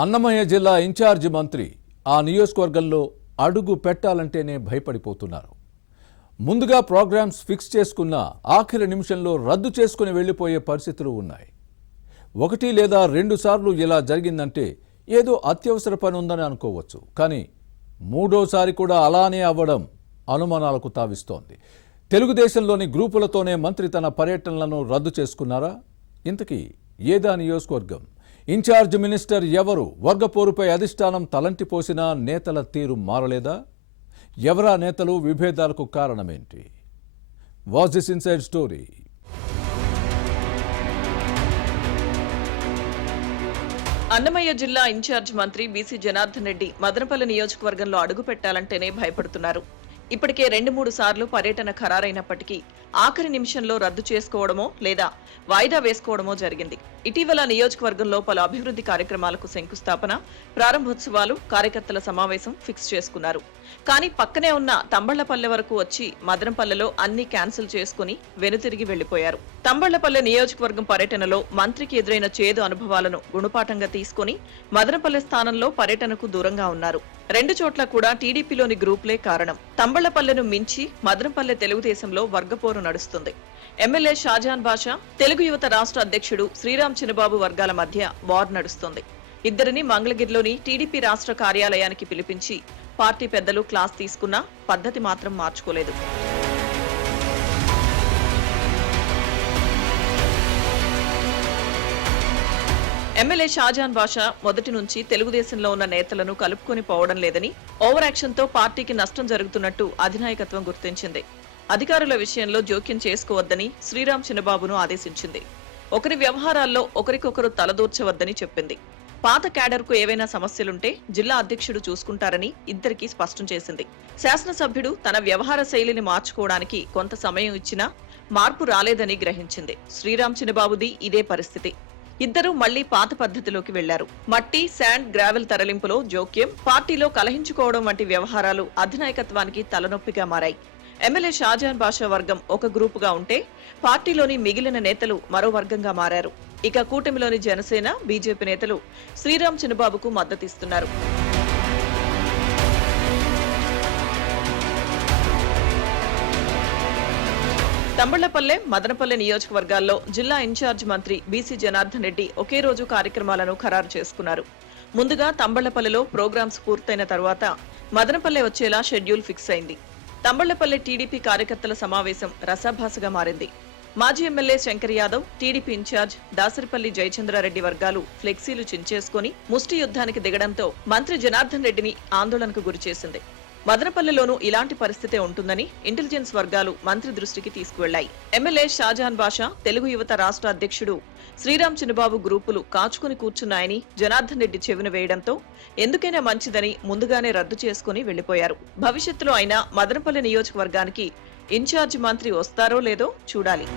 అన్నమయ్య జిల్లా ఇన్ఛార్జి మంత్రి ఆ నియోజకవర్గంలో అడుగు పెట్టాలంటేనే భయపడిపోతున్నారు. ముందుగా ప్రోగ్రామ్స్ ఫిక్స్ చేసుకున్న ఆఖరి నిమిషంలో రద్దు చేసుకుని వెళ్లిపోయే పరిస్థితులు ఉన్నాయి. ఒకటి లేదా రెండు సార్లు ఇలా జరిగిందంటే ఏదో అత్యవసర పని ఉందని అనుకోవచ్చు. కానీ మూడోసారి కూడా అలానే అవ్వడం అనుమానాలకు తావిస్తోంది. తెలుగుదేశంలోని గ్రూపులతోనే మంత్రి తన పర్యటనలను రద్దు చేసుకున్నారా? ఇంతకీ ఏదా నియోజకవర్గం? ఇన్ఛార్జ్ మినిస్టర్ ఎవరు? వర్గపోరుపై అధిష్టానం తలంటిపోసినా నేతల తీరు మారలేదా? ఎవరా నేతలు? విభేదాలకు కారణమేంటి? Watch this inside story. Annamayya జిల్లా ఇన్ఛార్జ్ మంత్రి బీసీ జనార్దన్ రెడ్డి మదనపల్లి నియోజకవర్గంలో అడుగు పెట్టాలంటేనే భయపడుతున్నారు. ఇప్పటికే 2-3 సార్లు పర్యటన ఖరారైనప్పటికీ ఆఖరి నిమిషంలో రద్దు చేసుకోవడమో లేదా వాయిదా వేసుకోవడమో జరిగింది. ఇటీవల నియోజకవర్గంలో పలు అభివృద్ధి కార్యక్రమాలకు శంకుస్థాపన, ప్రారంభోత్సవాలు, కార్యకర్తల సమావేశం ఫిక్స్ చేసుకున్నారు. కానీ పక్కనే ఉన్న తంబళ్లపల్లె వరకు వచ్చి మదనపల్లెలో అన్ని క్యాన్సిల్ చేసుకుని వెనుతిరిగి వెళ్లిపోయారు. తంబళ్లపల్లె నియోజకవర్గం పర్యటనలో మంత్రికి ఎదురైన చేదు అనుభవాలను గుణపాఠంగా తీసుకుని మదనపల్లె స్థానంలో పర్యటనకు దూరంగా ఉన్నారు. 2 చోట్ల కూడా టీడీపీలోని గ్రూపులే కారణం. తంబళ్లపల్లెను మించి మదనపల్లె తెలుగుదేశంలో వర్గపోరు నడుస్తుంది. ఎమ్మెల్యే షాజాన్ బాషా, తెలుగు యువత రాష్ట్ర అధ్యక్షుడు శ్రీరామ్ చినబాబు వర్గాల మధ్య వార్ నడుస్తుంది. ఇద్దరిని మంగళగిరిలోని టీడీపీ రాష్ట్ర కార్యాలయానికి పిలిపించి పార్టీ పెద్దలు క్లాస్ తీసుకున్నా పద్ధతి మాత్రం మార్చుకోలేదు. ఎమ్మెల్యే షాజాన్ బాషా మొదటి నుంచి తెలుగుదేశంలో ఉన్న నేతలను కలుపుకొని పోవడం లేదని, ఓవర్ యాక్షన్ తో పార్టీకి నష్టం జరుగుతున్నట్టు అధినాయకత్వం గుర్తించింది. అధికారుల విషయంలో జోక్యం చేసుకోవద్దని శ్రీరామ్ చినబాబును ఆదేశించింది. ఒకరి వ్యవహారాల్లో ఒకరికొకరు తలదూర్చవద్దని చెప్పింది. పాత క్యాడర్కు ఏవైనా సమస్యలుంటే జిల్లా అధ్యక్షుడు చూసుకుంటారని ఇద్దరికీ స్పష్టం చేసింది. శాసనసభ్యుడు తన వ్యవహార శైలిని మార్చుకోవడానికి కొంత సమయం ఇచ్చినా మార్పు రాలేదని గ్రహించింది. శ్రీరామ్ చినబాబుది ఇదే పరిస్థితి. ఇద్దరూ మళ్లీ పాత పద్ధతిలోకి వెళ్లారు. మట్టి, శాండ్, గ్రావెల్ తరలింపులో జోక్యం, పార్టీలో కలహించుకోవడం వంటి వ్యవహారాలు అధినాయకత్వానికి తలనొప్పిగా మారాయి. ఎమ్మెల్యే షాజాన్ బాషా వర్గం ఒక గ్రూపుగా ఉంటే పార్టీలోని మిగిలిన నేతలు మరో వర్గంగా మారారు. ఇక కూటమిలోని జనసేన, బీజేపీ నేతలు శ్రీరామ్ చినబాబుకు మద్దతిస్తున్నారు. తంబళ్లపల్లె, మదనపల్లె నియోజకవర్గాల్లో జిల్లా ఇన్ఛార్జ్ మంత్రి బీసీ జనార్దన్ రెడ్డి ఒకే రోజు కార్యక్రమాలను ఖరారు చేసుకున్నారు. ముందుగా తంబళ్లపల్లెలో ప్రోగ్రామ్స్ పూర్తయిన తర్వాత మదనపల్లె వచ్చేలా షెడ్యూల్ ఫిక్స్ అయింది. తంబళ్లపల్లె టీడీపీ కార్యకర్తల సమావేశం రసాభాసగా మారింది. మాజీ MLA Shankar Yadav, TDP in charge Dasaripalli Jayachandra Reddy వర్గాలు ఫ్లెక్సీలు చించేసుకుని ముష్టి యుద్ధానికి దిగడంతో మంత్రి జనార్దన్ రెడ్డిని ఆందోళనకు గురిచేసింది. మదనపల్లెలోనూ ఇలాంటి పరిస్థితే ఉంటుందని ఇంటెలిజెన్స్ వర్గాలు మంత్రి దృష్టికి తీసుకువెళ్లాయి. ఎమ్మెల్యే షాజాన్ బాషా, తెలుగు యువత రాష్ట్ర అధ్యక్షుడు శ్రీరామ్ చినబాబు గ్రూపులు కాచుకుని కూర్చున్నాయని జనార్దన్ రెడ్డి చెవిన వేయడంతో ఎందుకైనా మంచిదని ముందుగానే రద్దు చేసుకుని వెళ్లిపోయారు. భవిష్యత్తులో అయినా మదనపల్లె నియోజకవర్గానికి ఇన్ఛార్జి మంత్రి వస్తారో లేదో చూడాలి.